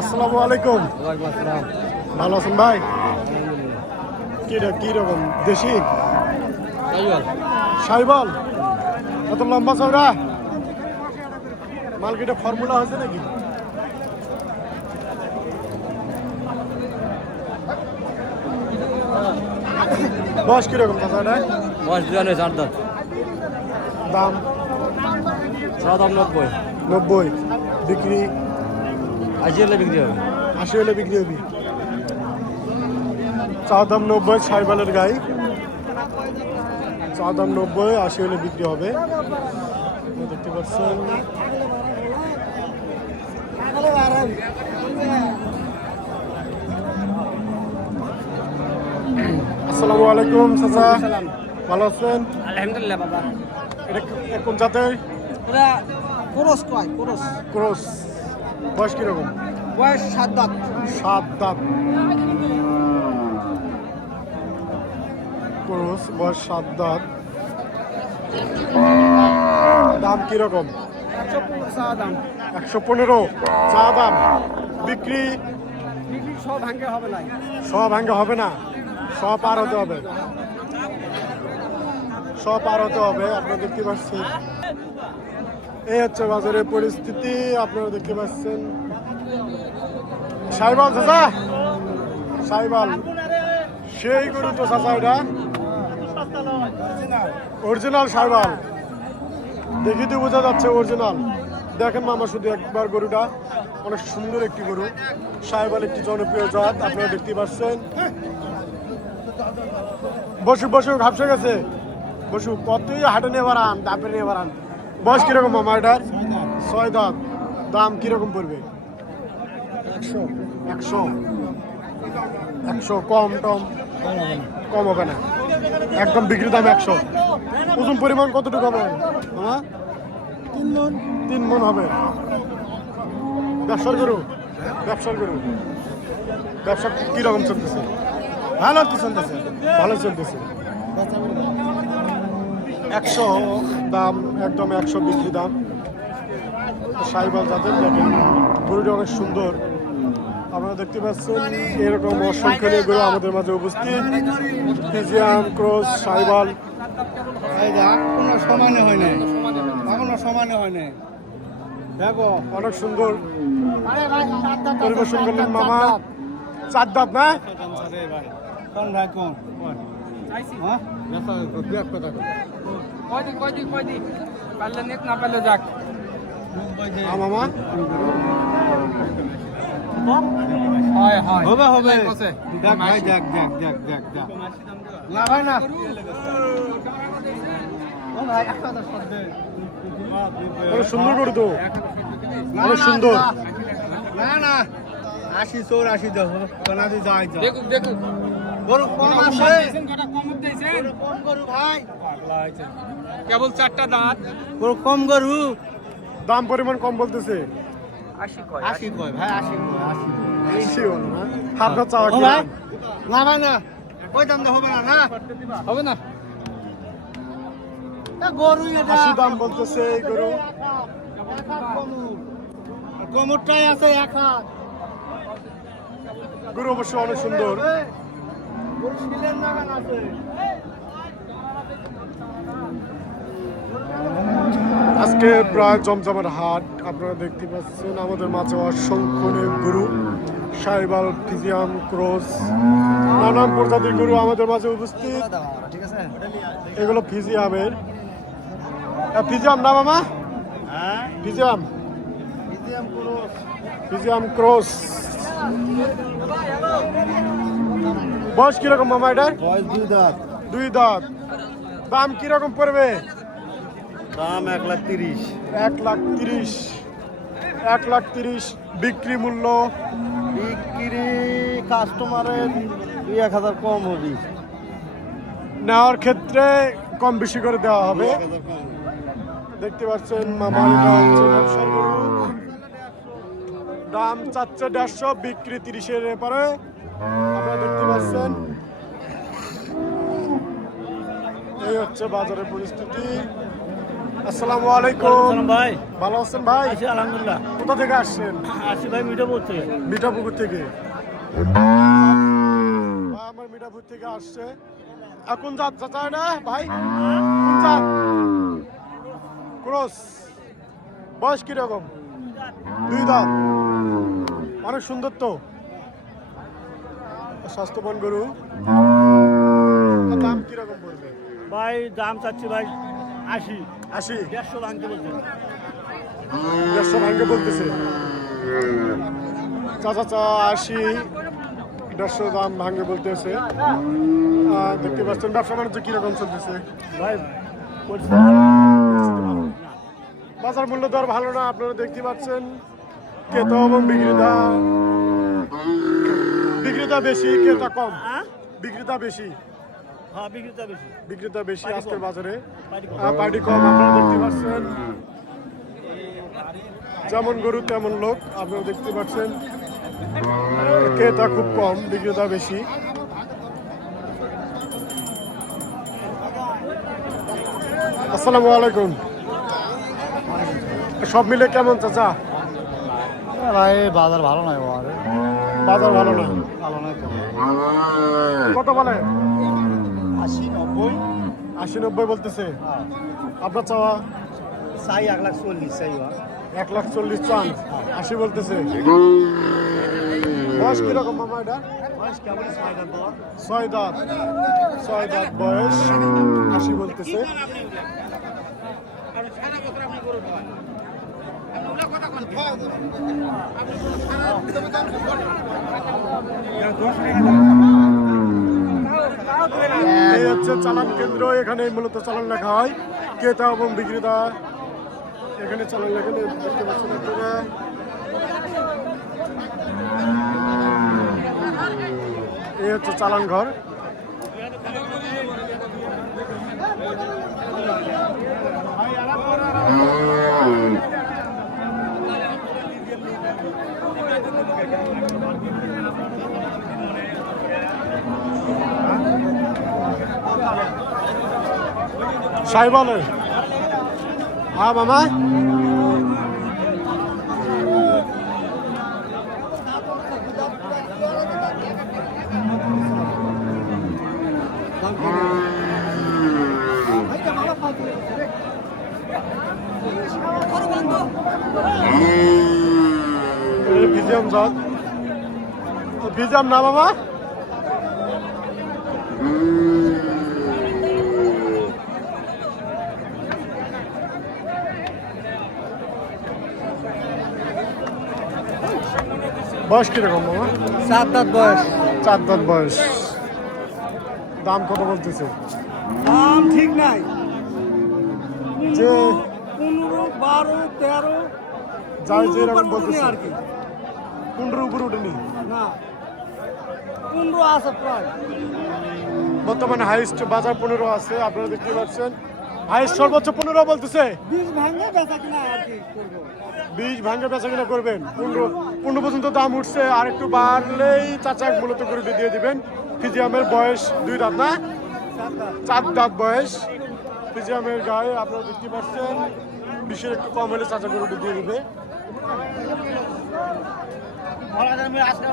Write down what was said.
আসসালামু আলাইকুম। ভালো আছেন ভাই? কি রকম দেশি সাইবাল? এত লম্বা চওড়া মার্কেটে ফর্মুলা হয়েছে নাকি? বয়স কিরকম চাচা? বয়স 4 দাঁত। দাম? দাম 90। 90। বিক্রি 80 হলে বিক্রি হবে। 80 হলে বিক্রি হবে। চা দাম 90, সাইবালের গাই। চা দাম 90, 80 হলে বিক্রি হবে। দেখতে পাচ্ছেন আসসালামু আলাইকুম চাচা, ভালো আছেন? আলহামদুলিল্লাহ বাবা। এটা কোন জাতের? এটা ক্রস কয়, ক্রস। ক্রস। বয়স কিরকম? বয়স 7 দাঁত। 7 দাঁত। ক্রস, বয়স 7 দাঁত। দাম কিরকম? 115 চা দাম। 115 চা দাম। বিক্রি সব ভাঙে হবে না। সব ভাঙ্গে হবে না, সব পার হতে হবে। সব পার হতে হবে। আপনারা দেখতে পাচ্ছেন এই হচ্ছে বাজারের পরিস্থিতি। আপনারা দেখতে পাচ্ছেন সাইবাল চাচা, সাইবাল সেই গরু তো চাচা, এটা অরিজিনাল সাইবাল। দেখিতে বোঝা যাচ্ছে অরিজিনাল। দেখেন মামা শুধু একবার গরুটা, অনেক সুন্দর একটি গরু। সাইবাল একটি জনপ্রিয় জাত, আপনারা দেখতে পাচ্ছেন। বসু বসু ঘাপসে গেছে, বসু কতই হাটে নিয়ে বাড়ান, দাপে নিয়ে বাড়ান। বয়স কিরকম মামা এটার? 6 দাঁত। দাম কিরকম পড়বে? 100 কম টম কম হবে না, একদম বিক্রি দাম 100। ওজন পরিমাণ কতটুকু হবে মামা? 3 মণ হবে। ব্যবসার গরু? ব্যবসার গরু। ব্যবসা কিরকম চলতেছে? ভালো তো চলতেছে। ভালো চলতেছে। 100 দাম, একদম 100 বিক্রি দাম। সাইবাল জাতের। দেখেন গরুটা অনেক সুন্দর। আপনারা দেখতে পাচ্ছেন এরকম অসংখ্য নিয়ে গরু আমাদের মাঝে উপস্থিত। ফিজিয়ান, ক্রস, সাইবাল। কোনো সমানে হয় না, এখনো সমানে হয় না। দেখো অনেক সুন্দর পরিবেশন করলেন মামা। 4 দাঁত না? কোন ভাই কোন? হ্যাঁ কয়দিন পারলে নেক না পারলে যাক। মামা হবে হবে। দেখ ভাই, দেখ দেখ দেখ দেখ দেখ না ভাই না। অনেক সুন্দর গরু তো, অনেক সুন্দর। না না 80 84 দেখো কোনা দি যাই যা। দেখুক দেখুক গরু কম আছে, কম দিয়েছেন। কম গরু ভাই, পাগলা হইছে। কেবল 4টা দাঁত গরু, কম গরু। দাম পরিমাণ কম বলতেছে। 80 কয় ভাই, 80 না হাতটা চাওয়া কি? ভাই না ভাই না, ওই দাম হবে না। না হবে না, গরু 80 দাম বলতেছে এই গরু। কমরটাই আছে এক হাত। গরু অবশ্য অনেক সুন্দর। আজকে প্রায় জমজমার হাট। আপনারা দেখতে পাচ্ছেন আমাদের মাঝে অসংখ্য গরু, সাইবাল, ফিজিয়াম, ক্রস, নানান প্রজাতির গরু আমাদের মাঝে উপস্থিত। এগুলো ফিজিয়ামের। ফিজিয়াম না মামা? ফিজিয়াম, ফিজিয়াম ক্রস। বয়স কিরকম মামা এটার? বয়স 2 দাঁত। 2 দাঁত। দাম কিরকম পড়বে? দাম 1,30,000। 1,30,000। 1,30,000 বিক্রি মূল্য? বিক্রি কাস্টমারের 2-1,000 কম হবে। নেওয়ার ক্ষেত্রে কম বেশি করে দেওয়া হবে। দেখতে পাচ্ছেন মামা, এটা হচ্ছে ব্যবসার গরু। দাম চাচ্ছে 150, বিক্রি 30-এর এপারে। আপনারা দেখতে পাচ্ছেন হচ্ছে বাজারের পরিস্থিতি। আসসালামু আলাইকুম ভাই, ভালো আছেন ভাই? আছি আলহামদুলিল্লাহ। কোথা থেকে আসছেন? আসি ভাই মিঠাপুর থেকে। মিঠাপুকুর থেকে। আমার মিঠাপুর থেকে আসছে। কোন জাত চাচা না ভাই? কোন জাত? ক্রস। বয়স কিরকম? 2 দাঁত। অনেক সুন্দর তো, স্বাস্থ্যবান গরু। দাম কিরকম পড়বে ভাই দাম চাচ্ছি ভাই 80 80 150 ভাঙতে বলছে। 150 ভাঙ্গে বলতেছে চাচা 80 150 দাম ভাঙ্গে বলতেছে। দেখতে পাচ্ছেন ব্যবসা বাণিজ্য কিরকম চলতেছে ভাই বাজার মূল্য দর ভালো না, আপনারা দেখতে পাচ্ছেন। ক্রেতা এবং বিক্রেতা বেশি, ক্রেতা কম। বিক্রেতা বেশি, হ্যাঁ বিক্রেতা বেশি। বিক্রেতা বেশি আজকের বাজারে, পাটি কম। পার্টি কম। আপনারা দেখতে পাচ্ছেন যেমন গরু তেমন লোক, আপনারা দেখতে পাচ্ছেন। ক্রেতা খুব কম, বিক্রেতা বেশি। আসসালামু আলাইকুম। সব মিলে কেমন চাচা? ভাই বাজার ভালো নয় বাজার ভালো না, ভালো নয়। কত বলে? 80 90 80-90 বলতেছে। আপনার চাওয়া? চাই 140 চাই। 140 চান, 80 বলতেছে। বয়স কিরকম মামা এটা? বয়স কেমন 6 দাঁত। 6 দাঁত বয়স, 80 বলতেছে। এই হচ্ছে চালান কেন্দ্র, এখানে মূলত চালান লেখা হয়। ক্রেতা এবং বিক্রেতা এখানে চালান লেখা দেখতে পাচ্ছেন আপনারা। এই হচ্ছে চালান ঘর। সাইবালে হ্যাঁ মামা, ভিজিয়াম জাত, ভিজিয়াম না মামা? বয়স কিরকম মামা? 7 দাঁত বয়স। 4 দাঁত বয়স। দাম কত বলতেছে? দাম ঠিক নাই। যে 15 12 13 যাই যেরকম বলতেছে আর কি। 15 উপরে উঠেনি। না 15 আছে প্রায়। বর্তমানে হাইস্ট বাজার 15 আছে, আপনারা দেখতে পাচ্ছেন। হাইস্ট সর্বোচ্চ 15 বলতেছে। 20 ভাঙে বেচা কিনা আর কি করব। 20 ভাঙে বেচা কিনা করবেন। 15 পর্যন্ত দাম উঠছে, আর একটু বাড়লেই চাচা মূলত করে দিয়ে দিবেন। ফিজিয়ামের বয়স 2 দাঁত না 4 দাঁত বয়স। ফিজিয়ামের গায়ে আপনারা দেখতে পাচ্ছেন। 20-এর একটু কম হলে চাচা করে দিয়ে দিবে। আজকে